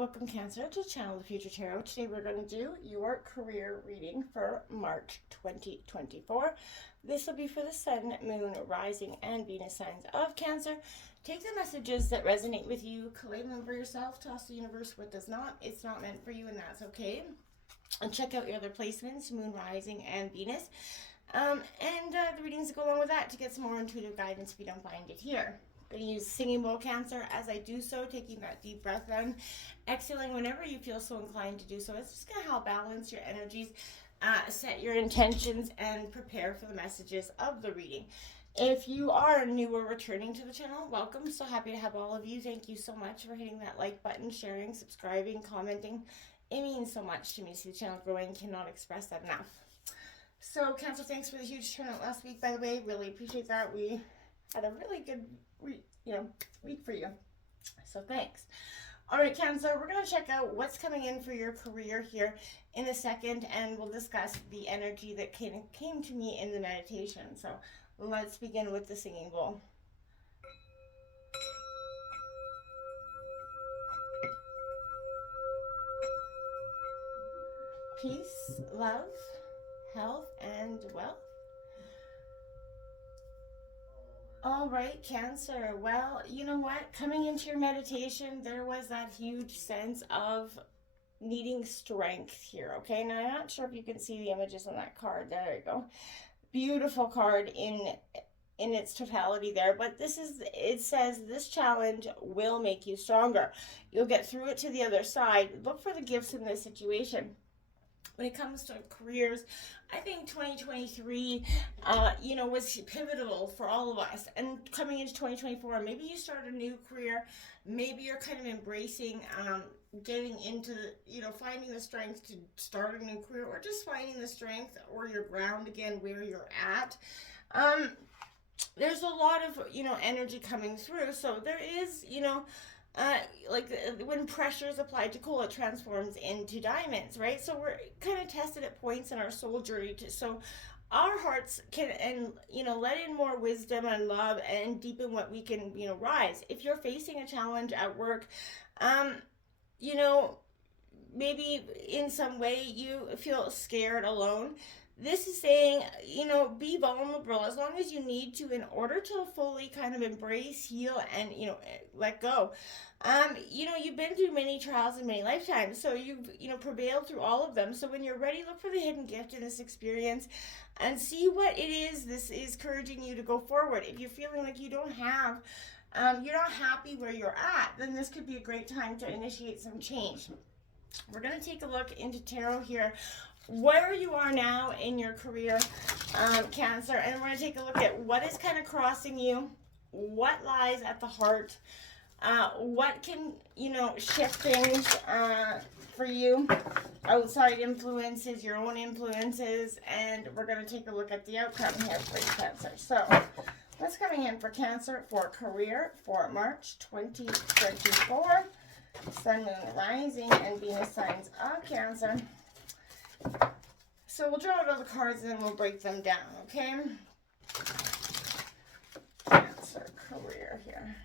Welcome Cancer to Channel the Future Tarot. Today we're going to do your career reading for March 2024. This will be for the Sun, Moon, Rising, and Venus signs of Cancer. Take the messages that resonate with you, claim them for yourself, toss the universe what does not. It's not meant for you and that's okay. And check out your other placements, Moon, Rising, and Venus. The readings that go along with that to get some more intuitive guidance if you don't find it here. I'm going to use Singing Bowl Cancer as I do so, taking that deep breath in, exhaling whenever you feel so inclined to do so. It's just going to help balance your energies, set your intentions, and prepare for the messages of the reading. If you are new or returning to the channel, welcome. So happy to have all of you. Thank you so much for hitting that like button, sharing, subscribing, commenting. It means so much to me to see the channel growing. Cannot express that enough. So Cancer, thanks for the huge turnout last week, by the way. Really appreciate that. We had a really good week for you. So thanks. All right, Cancer, we're going to check out what's coming in for your career here in a second, and we'll discuss the energy that came to me in the meditation. So let's begin with the Singing Bowl. Peace, love, health, and wealth. All right, Cancer. Well, you know what? Coming into your meditation, there was that huge sense of needing strength here, okay? Now, I'm not sure if you can see the images on that card. There you go. Beautiful card in its totality there, but it says this challenge will make you stronger. You'll get through it to the other side. Look for the gifts in this situation. When it comes to careers, I think 2023, was pivotal for all of us. And coming into 2024, maybe you start a new career, maybe you're kind of embracing getting into, finding the strength to start a new career, or just finding the strength or your ground again where you're at. There's a lot of, energy coming through. So there is, when pressure is applied to coal, it transforms into diamonds, right? So we're kind of tested at points in our soul journey so our hearts can let in more wisdom and love and deepen what we can rise. If you're facing a challenge at work, maybe in some way you feel scared, alone, this is saying, be vulnerable as long as you need to in order to fully kind of embrace, heal, and, let go. You've been through many trials in many lifetimes, so you've, prevailed through all of them. So when you're ready, look for the hidden gift in this experience and see what it is this is encouraging you to go forward. If you're feeling like you don't have, you're not happy where you're at, then this could be a great time to initiate some change. We're going to take a look into tarot here, where you are now in your career, Cancer, and we're going to take a look at what is kind of crossing you, what lies at the heart, what can, shift things for you, outside influences, your own influences, and we're going to take a look at the outcome here for you, Cancer. So what's coming in for Cancer for career for March 2024? Sun, Moon, Rising, and Venus signs of Cancer. So we'll draw out all the cards and then we'll break them down, okay? Cancer career here.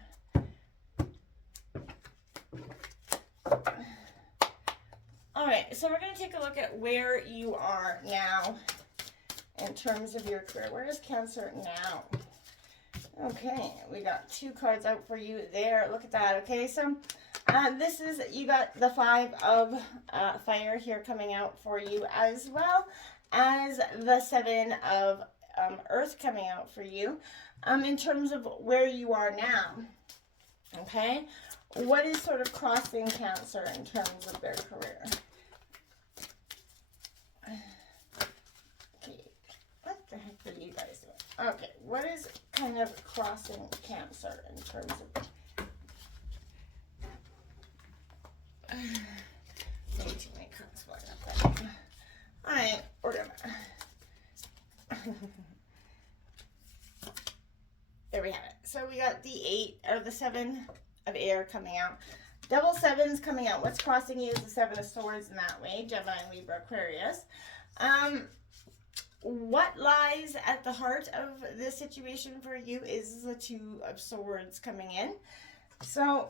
All right, so we're going to take a look at where you are now in terms of your career. Where is Cancer now? Okay, we got two cards out for you there. Look at that, okay? So this is, you got the Five of Fire here coming out for you, as well as the Seven of Earth coming out for you in terms of where you are now, okay? What is sort of crossing Cancer in terms of their career? Okay, what the heck are you guys doing? Okay, what is kind of crossing Cancer in terms of... Way too many cards flying up there. Alright, we're gonna... There we have it. So we got the 8 or the 7 of air coming out. Double sevens coming out. What's crossing you is the 7 of swords in that way. Gemini, Libra, Aquarius. What lies at the heart of this situation for you is the 2 of swords coming in. So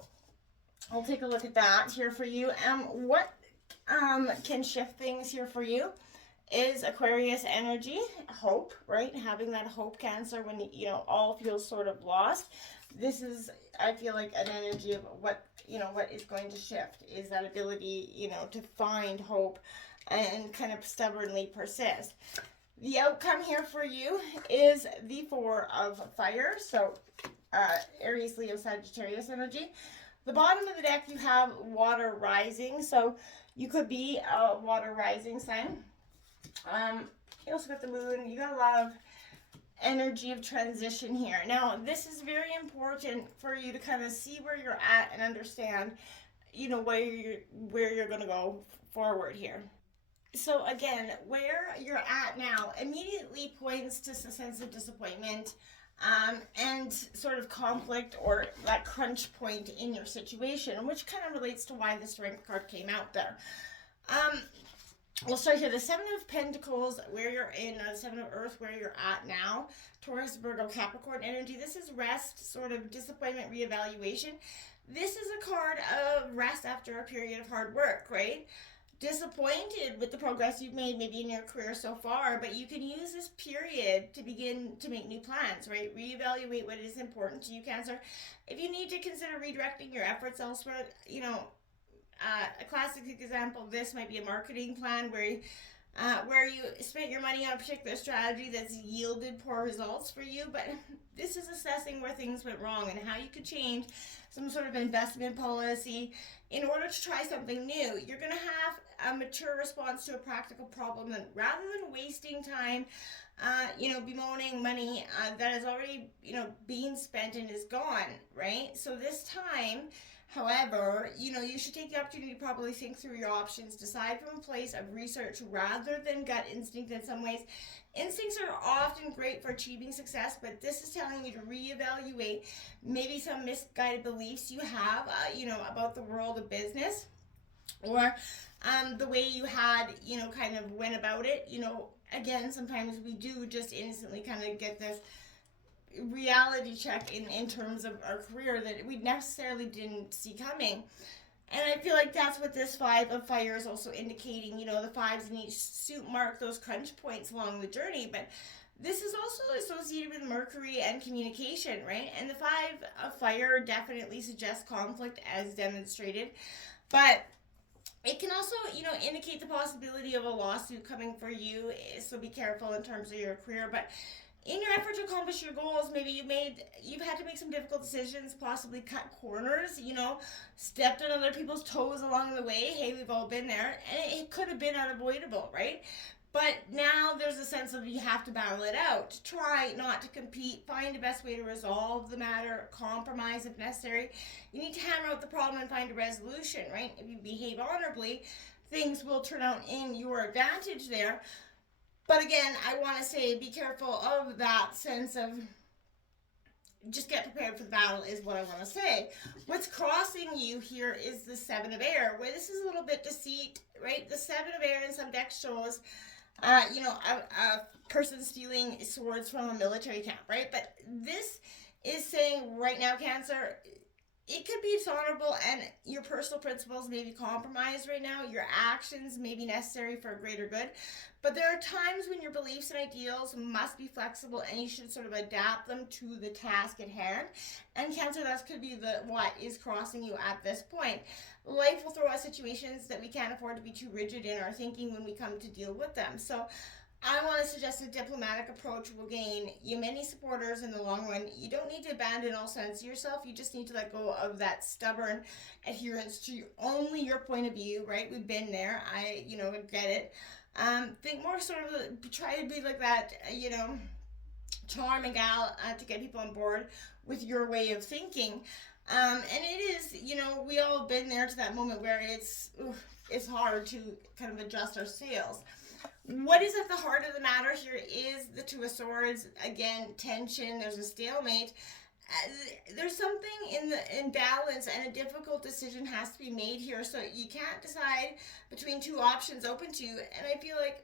I'll take a look at that here for you. What can shift things here for you is Aquarius energy, hope, right? Having that hope, Cancer, when all feels sort of lost. This is, I feel like, an energy of what is going to shift is that ability, to find hope and kind of stubbornly persist. The outcome here for you is the Four of Fire, so Aries, Leo, Sagittarius energy. The bottom of the deck, you have water rising, so you could be a water rising sign. You also got the moon. You got a lot of energy of transition here. Now, this is very important for you to kind of see where you're at and understand, where you're going to go forward here. So again, where you're at now immediately points to a sense of disappointment and sort of conflict or that crunch point in your situation, which kind of relates to why the Strength card came out there. We'll start here. The Seven of Pentacles, where you're in, the Seven of Earth, where you're at now. Taurus, Virgo, Capricorn energy. This is rest, sort of disappointment, reevaluation. This is a card of rest after a period of hard work, right? Disappointed with the progress you've made maybe in your career so far, but you can use this period to begin to make new plans, right? Reevaluate what is important to you, Cancer. If you need to consider redirecting your efforts elsewhere, a classic example of this might be a marketing plan where you spent your money on a particular strategy that's yielded poor results for you, but this is assessing where things went wrong and how you could change some sort of investment policy in order to try something new. You're going to have a mature response to a practical problem, and rather than wasting time bemoaning money that has already being spent and is gone, right? So this time, however, you should take the opportunity to properly think through your options, decide from a place of research rather than gut instinct in some ways. Instincts are often great for achieving success, but this is telling you to reevaluate maybe some misguided beliefs you have, about the world of business, or the way you had, kind of went about it. Again, sometimes we do just instantly kind of get this reality check in terms of our career that we necessarily didn't see coming. And I feel like that's what this Five of Fire is also indicating. The fives in each suit mark those crunch points along the journey, but this is also associated with Mercury and communication, right? And the Five of Fire definitely suggests conflict as demonstrated, but it can also, indicate the possibility of a lawsuit coming for you, so be careful in terms of your career. But in your effort to accomplish your goals, maybe you've had to make some difficult decisions, possibly cut corners, stepped on other people's toes along the way. Hey, we've all been there, and it could have been unavoidable, right? But now there's a sense of you have to battle it out. Try not to compete. Find the best way to resolve the matter. Compromise if necessary. You need to hammer out the problem and find a resolution, right? If you behave honorably, things will turn out in your advantage there. But again, I want to say be careful of that sense of just get prepared for the battle is what I want to say. What's crossing you here is the Seven of Air, where this is a little bit deceit, right? The Seven of Air in some decks shows a person stealing swords from a military camp, right? But this is saying right now, Cancer, it could be dishonorable and your personal principles may be compromised right now. Your actions may be necessary for a greater good. But there are times when your beliefs and ideals must be flexible and you should sort of adapt them to the task at hand. And Cancer, that could be what is crossing you at this point. Life will throw us situations that we can't afford to be too rigid in our thinking when we come to deal with them. So I want to suggest a diplomatic approach will gain you many supporters in the long run. You don't need to abandon all sense of yourself. You just need to let go of that stubborn adherence to only your point of view, right? We've been there. I get it. Think more sort of, try to be like that, charming gal to get people on board with your way of thinking. And it is, we all been there to that moment where it's hard to kind of adjust our sails. What is at the heart of the matter here is the Two of Swords. Again, tension, there's a stalemate. There's something in balance, and a difficult decision has to be made here. So you can't decide between two options open to you. And I feel like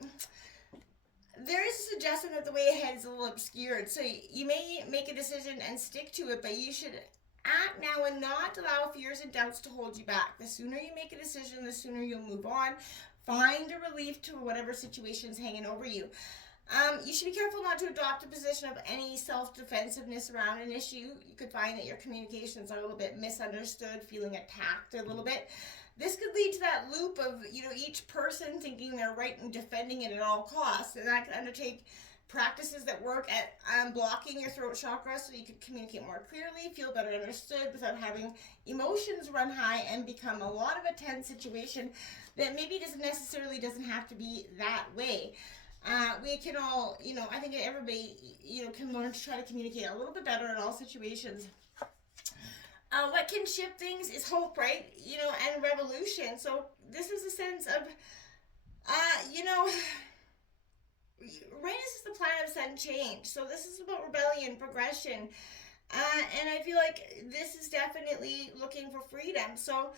there is a suggestion that the way ahead is a little obscured. So you may make a decision and stick to it, but you should act now and not allow fears and doubts to hold you back. The sooner you make a decision, the sooner you'll move on. Find a relief to whatever situation's hanging over you. You should be careful not to adopt a position of any self-defensiveness around an issue. You could find that your communications are a little bit misunderstood, feeling attacked a little bit. This could lead to that loop of, each person thinking they're right and defending it at all costs. And that could undertake practices that work at blocking your throat chakra so you can communicate more clearly, feel better understood without having emotions run high and become a lot of a tense situation that maybe doesn't have to be that way. We can all, I think everybody, can learn to try to communicate a little bit better in all situations. What can shift things is hope, right? And revolution. So this is a sense of, Uranus is the planet of sudden change. So this is about rebellion, progression. And I feel like this is definitely looking for freedom. So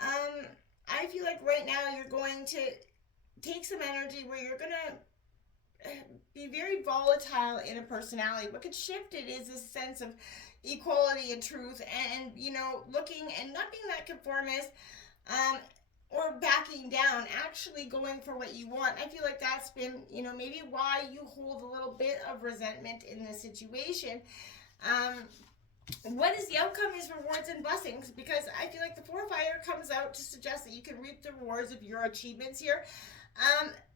I feel like right now you're going to take some energy where you're going to be very volatile in a personality. What could shift it is this sense of equality and truth and, looking and not being that conformist or backing down, actually going for what you want. I feel like that's been, maybe why you hold a little bit of resentment in this situation. What is the outcome is rewards and blessings, because I feel like the 4 of Fire comes out to suggest that you can reap the rewards of your achievements here.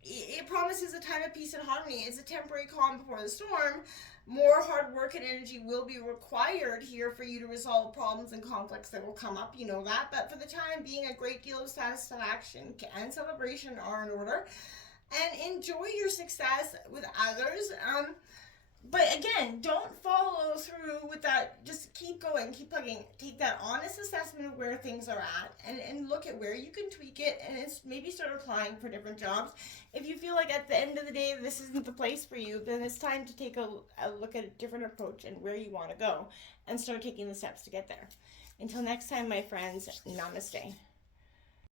It promises a time of peace and harmony. It's a temporary calm before the storm. More hard work and energy will be required here for you to resolve problems and conflicts that will come up, that. But for the time being, a great deal of satisfaction and celebration are in order. And enjoy your success with others. But again, don't follow through with that. Just keep going, keep plugging. Take that honest assessment of where things are at and look at where you can tweak it, and it's maybe start applying for different jobs. If you feel like at the end of the day this isn't the place for you, then it's time to take a look at a different approach and where you want to go and start taking the steps to get there. Until next time, my friends, namaste.